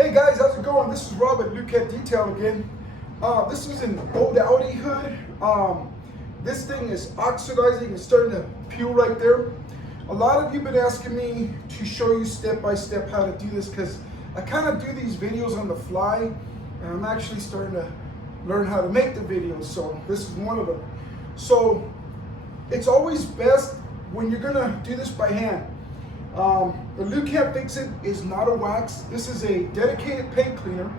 Hey guys, how's it going? This is Rob at Lukat Detail again. This is an old Audi hood. This thing is oxidizing. It's starting to peel right there. A lot of you have been asking me to show you step by step how to do this because I kind of do these videos on the fly and I'm actually starting to learn how to make the videos. So this is one of them. So it's always best when you're gonna do this by hand. The Lukat Fix-It is not a wax. This is a dedicated paint cleaner.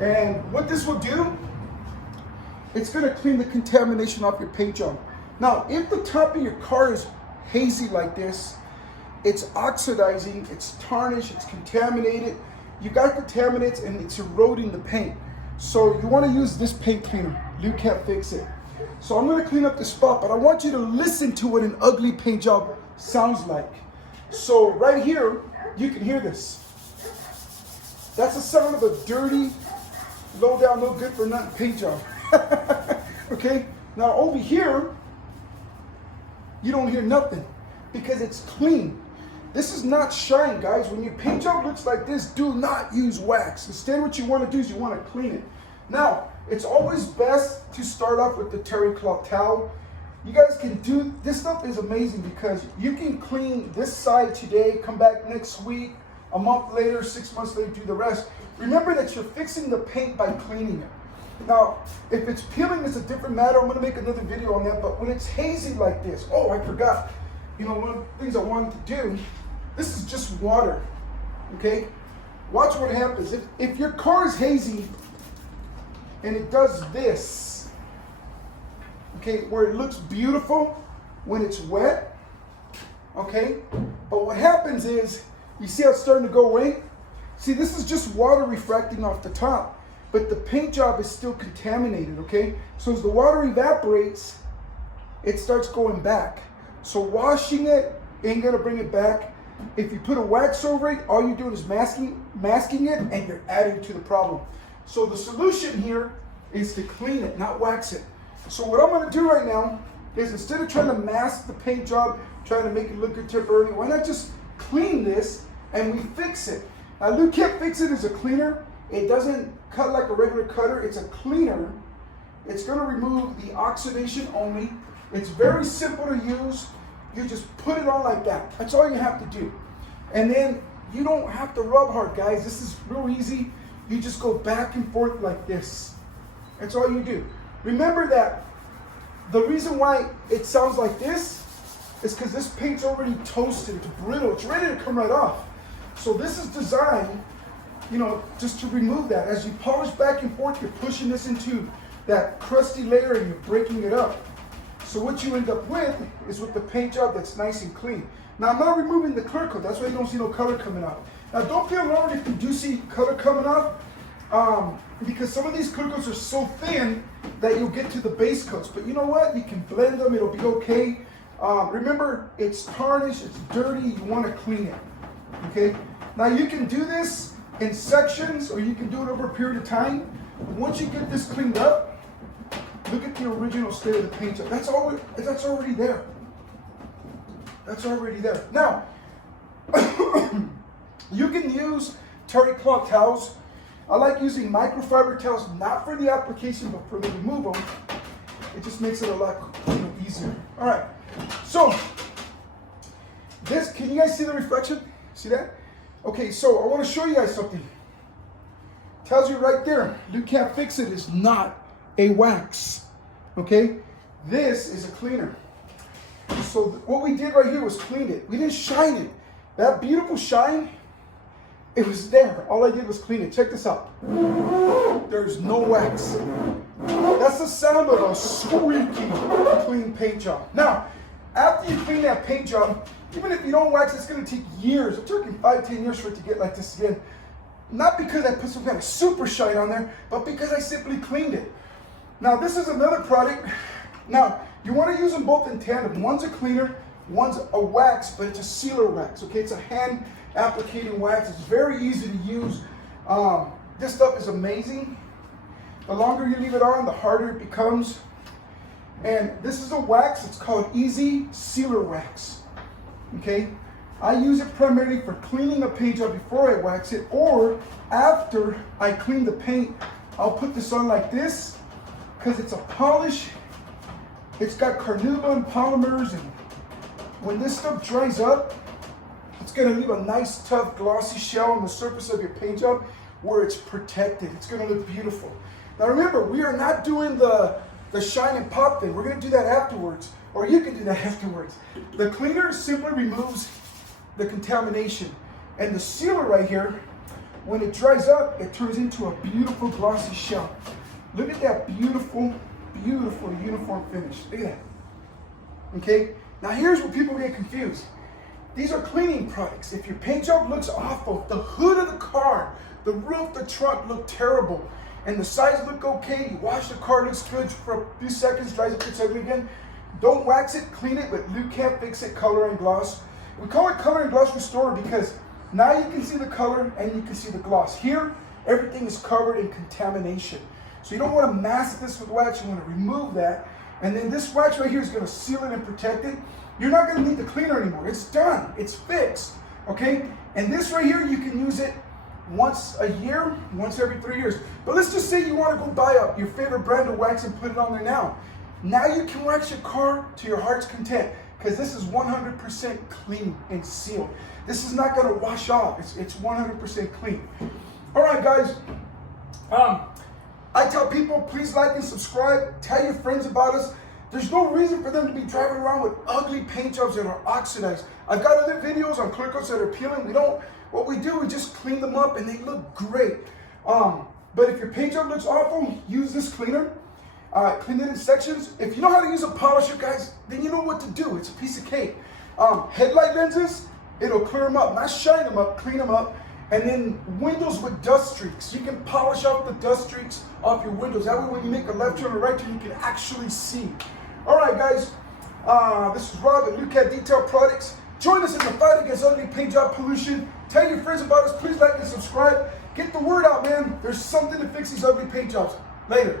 And what this will do, it's gonna clean the contamination off your paint job. Now, if the top of your car is hazy like this, it's oxidizing, it's tarnished, it's contaminated. You got contaminants and it's eroding the paint. So you wanna use this paint cleaner, Lukat Fix-It. So I'm gonna clean up the spot, but I want you to listen to what an ugly paint job sounds like. So right here, you can hear this. That's the sound of a dirty, low down, no good for nothing paint job. Okay, now over here, you don't hear nothing because it's clean. This is not shine, guys. When your paint job looks like this, do not use wax. Instead, what you want to do is you want to clean it. Now, it's always best to start off with the terry cloth towel. You guys can do, this stuff is amazing because you can clean this side today, come back next week, a month later, 6 months later, do the rest. Remember that you're fixing the paint by cleaning it. Now, if it's peeling, it's a different matter. I'm gonna make another video on that, but when it's hazy like this, oh, I forgot. You know, one of the things I wanted to do, this is just water, okay? Watch what happens. If your car is hazy and it does this, okay, where it looks beautiful when it's wet, okay? But what happens is, you see how it's starting to go away? See, this is just water refracting off the top, but the paint job is still contaminated, okay? So as the water evaporates, it starts going back. So washing it ain't gonna bring it back. If you put a wax over it, all you're doing is masking it, and you're adding to the problem. So the solution here is to clean it, not wax it. So what I'm gonna do right now is, instead of trying to mask the paint job, trying to make it look good temporarily, why not just clean this and we fix it? Now, Lukat Fix-It is a cleaner. It doesn't cut like a regular cutter. It's a cleaner. It's gonna remove the oxidation only. It's very simple to use. You just put it on like that. That's all you have to do. And then you don't have to rub hard, guys. This is real easy. You just go back and forth like this. That's all you do. Remember that the reason why it sounds like this is because this paint's already toasted, it's brittle, it's ready to come right off. So this is designed, you know, just to remove that. As you polish back and forth, you're pushing this into that crusty layer and you're breaking it up. So what you end up with is with the paint job that's nice and clean. Now, I'm not removing the clear coat, that's why you don't see no color coming out. Now, don't be alarmed if you do see color coming off, because some of these clear coats are so thin that you'll get to the base coats. But you know what? You can blend them, it'll be okay. Remember, it's tarnished, it's dirty, you want to clean it, okay? Now, you can do this in sections or you can do it over a period of time. Once you get this cleaned up, look at the original state of the paint job. That's already there. That's already there. Now, you can use terry cloth towels. I like using microfiber towels, not for the application, but for the removal. It just makes it a lot easier. All right, so this, can you guys see the reflection? See that? Okay, so I want to show you guys something. Tells you right there, Lukat Fix-It is not a wax, okay? This is a cleaner. So what we did right here was clean it. We didn't shine it. That beautiful shine, it was there. All I did was clean it. Check this out. There's no wax. That's the sound of a squeaky clean paint job. Now, after you clean that paint job, even if you don't wax, it's going to take years. It took me 5-10 years for it to get like this again. Not because I put some kind of super shine on there, but because I simply cleaned it. Now, this is another product. Now, you want to use them both in tandem. One's a cleaner, one's a wax, but it's a sealer wax, okay? It's a hand applicating wax. It's very easy to use. This stuff is amazing. The longer you leave it on, the harder it becomes. And this is a wax. It's called Easy Sealer Wax, okay? I use it primarily for cleaning a paint job before I wax it, or after I clean the paint, I'll put this on like this because it's a polish. It's got carnauba and polymers, and when this stuff dries up, it's gonna leave a nice, tough, glossy shell on the surface of your paint job where it's protected. It's gonna look beautiful. Now remember, we are not doing the shine and pop thing. We're gonna do that afterwards, or you can do that afterwards. The cleaner simply removes the contamination. And the sealer right here, when it dries up, it turns into a beautiful glossy shell. Look at that beautiful, beautiful uniform finish. Look at that. Okay, now here's where people get confused. These are cleaning products. If your paint job looks awful, the hood of the car, the roof, the trunk look terrible, and the sides look okay, you wash the car, looks good for a few seconds, dries up, gets ugly again, don't wax it, clean it with Lukat Fix It Color and Gloss. We call it Color and Gloss Restorer because now you can see the color and you can see the gloss. Here, everything is covered in contamination. So you don't want to mask this with wax, you want to remove that. And then this wax right here is going to seal it and protect it. You're not going to need the cleaner anymore. It's done. It's fixed. Okay? And this right here, you can use it once a year, once every 3 years. But let's just say you want to go buy your favorite brand of wax and put it on there now. Now you can wax your car to your heart's content because this is 100% clean and sealed. This is not going to wash off. It's 100% clean. All right, guys. I tell people, please like and subscribe. Tell your friends about us. There's no reason for them to be driving around with ugly paint jobs that are oxidized. I've got other videos on clear coats that are peeling. What we do, we just clean them up and they look great. But if your paint job looks awful, use this cleaner. Clean it in sections. If you know how to use a polisher, guys, then you know what to do. It's a piece of cake. Headlight lenses, it'll clear them up, not shine them up, clean them up. And then windows with dust streaks. You can polish off the dust streaks off your windows. That way when you make a left turn or right turn, you can actually see. All right, guys. This is Rob at Lukat Detail Products. Join us in the fight against ugly paint job pollution. Tell your friends about us. Please like and subscribe. Get the word out, man. There's something to fix these ugly paint jobs. Later.